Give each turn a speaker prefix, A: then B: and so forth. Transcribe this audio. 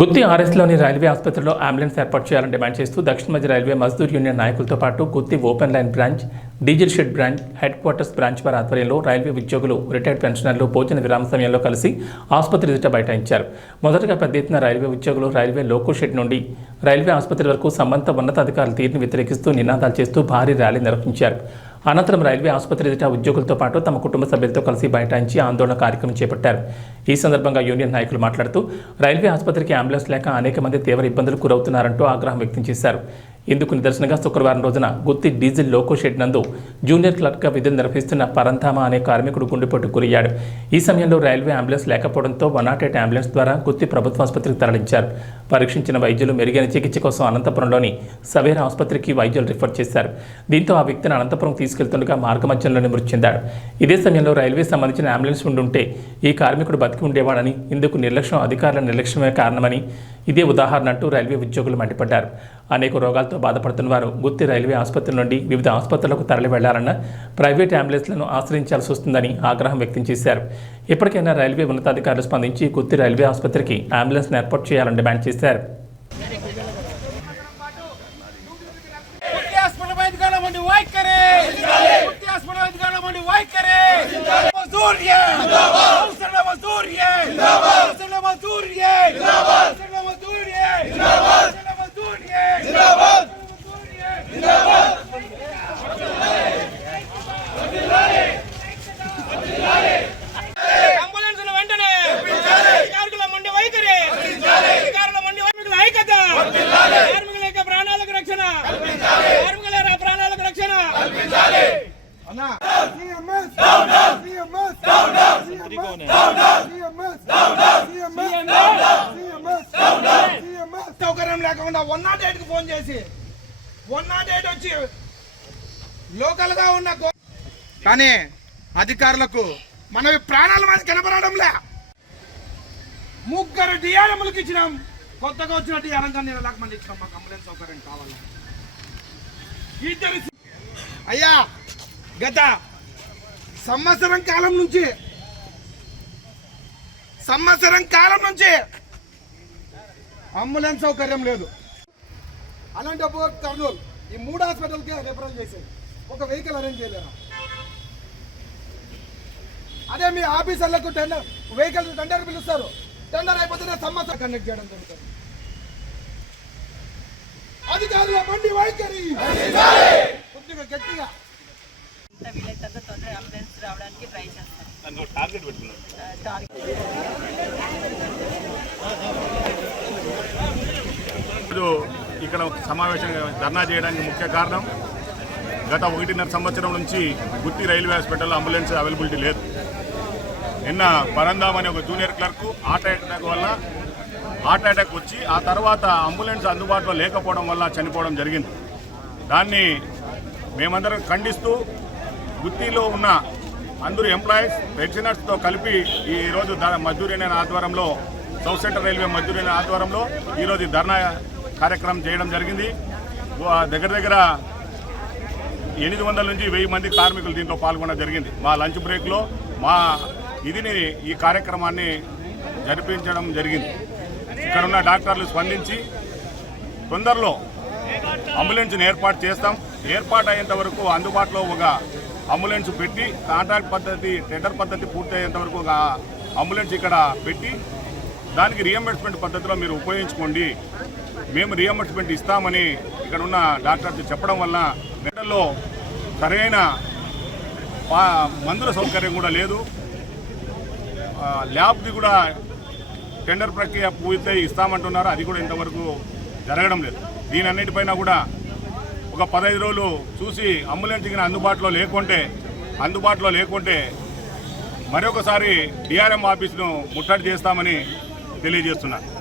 A: గుత్తి ఆర్ఎస్లోని railway ఆసుపత్రిలో ambulance ఏర్పాటు చేయాలని డిమాండ్ చేస్తూ దక్షిణ మధ్య రైల్వే మజ్దూర్ యూనియన్ నాయకులతో పాటు Gooty open line branch diesel shed branch headquarters branch వారి ఆధ్వర్యంలో రైల్వే ఉద్యోగులు రిటైర్డ్ పెన్షనర్లు భోజన విరామ సమయంలో కలిసి ఆసుపత్రి ఎదుట బైఠాయించారు. మొదటగా పెద్ద ఎత్తున రైల్వే ఉద్యోగులు రైల్వే లోకో షెడ్ నుండి రైల్వే ఆసుపత్రి వరకు సంబంధిత ఉన్నతాధికారుల తీరుని వ్యతిరేకిస్తూ నినాదాలు చేస్తూ భారీ ర్యాలీ నిర్వహించారు. అనంతరం రైల్వే ఆసుపత్రి ఎదుట ఉద్యోగులతో పాటు తమ కుటుంబ సభ్యులతో కలిసి బైఠాయించి ఆందోళన కార్యక్రమం చేపట్టారు. ఈ సందర్భంగా యూనియన్ నాయకులు మాట్లాడుతూ రైల్వే ఆసుపత్రికి అంబులెన్స్ లేక అనేక మంది తీవ్ర ఇబ్బందులు గురవుతున్నారంటూ ఆగ్రహం వ్యక్తం చేశారు. ఇందుకు నిదర్శనంగా శుక్రవారం రోజున గుత్తి డీజిల్ లోకో షెడ్ నందు జూనియర్ క్లర్క్గా విధులు నిర్వహిస్తున్న పరంధామ అనే కార్మికుడు గుండెపోటు గురయ్యాడు. ఈ సమయంలో రైల్వే అంబులెన్స్ లేకపోవడంతో వన్ నాట్ ఎయిట్ అంబులెన్స్ ద్వారా గుత్తి ప్రభుత్వ ఆసుపత్రికి తరలించారు. పరీక్షించిన వైద్యులు మెరుగైన చికిత్స కోసం అనంతపురంలోని సవేర ఆసుపత్రికి వైద్యులు రిఫర్ చేశారు. దీంతో ఆ వ్యక్తిని అనంతపురం తీసుకెళ్తుండగా మార్గమధ్యంలోనే మృతి చెందాడు. ఇదే సమయంలో రైల్వే సంబంధించిన అంబులెన్స్ ఉండుంటే ఈ కార్మికుడు బతికి ఉండేవాడని ఇందుకు నిర్లక్ష్యం అధికారుల నిర్లక్ష్యమే కారణమని ఇదే ఉదాహరణ అంటూ రైల్వే ఉద్యోగులు మండిపడ్డారు. అనేక రోగాలతో బాధపడుతున్న వారు గుత్తి రైల్వే ఆసుపత్రి నుండి వివిధ ఆసుపత్రులకు తరలి వెళ్ళాలన్న ప్రైవేట్ అంబులెన్స్లను ఆశ్రయించాల్సి వస్తుందని ఆగ్రహం వ్యక్తం చేశారు. ఇప్పటికైనా రైల్వే ఉన్నతాధికారులు స్పందించి గుత్తి రైల్వే ఆసుపత్రికి అంబులెన్స్ను ఏర్పాటు చేయాలని డిమాండ్ చేశారు.
B: కుట్టి హాస్పిటల్ వైద్యకాలం సౌకర్యం లేకుండా వన్ నాట్ ఎయిట్కు ఫోన్ చేసి వన్ నాట్ ఎయిట్ వచ్చి లోకల్గా ఉన్న కానీ అధికారులకు మనవి ప్రాణాల మీద కనబడడంలే ముగ్గురు డిఆర్ఎంలకు ఇచ్చినాం. కొత్తగా వచ్చిన డిఆర్ఎం కానీ ఇరవై మంది ఇచ్చినాం. మాకు అంబులెన్స్ సౌకర్యం కావాలి? ఇద్దరు అయ్యా గత సంవత్సరం కాలం నుంచి సంవత్సరం కాలం నుంచి అంబులెన్స్ సౌకర్యం లేదు.
C: అలాంటప్పుడు కర్నూలు ఈ మూడు హాస్పిటల్కి రెఫరల్ చేసేది ఒక వెహికల్ అరేంజ్ చేయలేరా? అదే మీ ఆఫీసర్లకు టెండర్ వెహికల్ టెండర్ పిలుస్తారు. టెండర్ అయిపోతేనే సంవత్సరం కండక్ట్ చేయడం జరుగుతుంది. అధికారుల బండి వైఖరి! గట్టిగా
D: ఎంత వీలైతే తొందరగా అంబులెన్స్ రావడానికి ట్రై చేస్తాం. టార్గెట్
E: ఈరోజు ఇక్కడ ఒక సమావేశం ధర్నా చేయడానికి ముఖ్య కారణం గత ఒకటిన్నర సంవత్సరం నుంచి గుత్తి రైల్వే హాస్పిటల్లో అంబులెన్స్ అవైలబిలిటీ లేదు. నిన్న పరంధామ్ అనే ఒక జూనియర్ క్లర్క్ హార్ట్ అటాక్ వల్ల హార్ట్ అటాక్ వచ్చి ఆ తర్వాత అంబులెన్స్ అందుబాటులో లేకపోవడం వల్ల చనిపోవడం జరిగింది. దాన్ని మేమందరం ఖండిస్తూ గుత్తిలో ఉన్న అందరూ ఎంప్లాయీస్ పెన్షనర్స్తో కలిపి ఈరోజు ద- ఆధ్వర్యంలో సౌత్ సెంట్రల్ రైల్వే మజూరైన ఆధ్వర్యంలో ఈరోజు ఈ ధర్నా కార్యక్రమం చేయడం జరిగింది. దగ్గర దగ్గర ఎనిమిది వందల నుంచి వెయ్యి మంది కార్మికులు దీంట్లో పాల్గొనడం జరిగింది. మా లంచ్ బ్రేక్లో మా ఇదిని ఈ కార్యక్రమాన్ని జరిపించడం జరిగింది. ఇక్కడ ఉన్న డాక్టర్లు స్పందించి తొందరలో అంబులెన్స్ని ఏర్పాటు చేస్తాం. ఏర్పాటు అయ్యేంత వరకు అందుబాటులో ఒక అంబులెన్స్ పెట్టి కాంట్రాక్ట్ పద్ధతి టెండర్ పద్ధతి పూర్తయ్యేంత వరకు ఒక అంబులెన్స్ ఇక్కడ పెట్టి దానికి రియంబర్స్మెంట్ పద్ధతిలో మీరు ఉపయోగించుకోండి. మేము రియంబర్స్మెంట్ ఇస్తామని ఇక్కడ ఉన్న డాక్టర్స్ చెప్పడం వల్ల మెడల్లో సరైన మందుల సౌకర్యం కూడా లేదు. ల్యాబ్ది కూడా టెండర్ ప్రక్రియ పూర్తయి ఇస్తామంటున్నారు. అది కూడా ఇంతవరకు జరగడం లేదు. దీనన్నిటిపైన కూడా ఒక పదహైదు రోజులు చూసి అంబులెన్స్ గిన అందుబాటులో లేకుంటే అందుబాటులో లేకుంటే మరొకసారి డిఆర్ఎం ఆఫీస్ను ముట్టడి చేస్తామని తెలియజేస్తున్నారు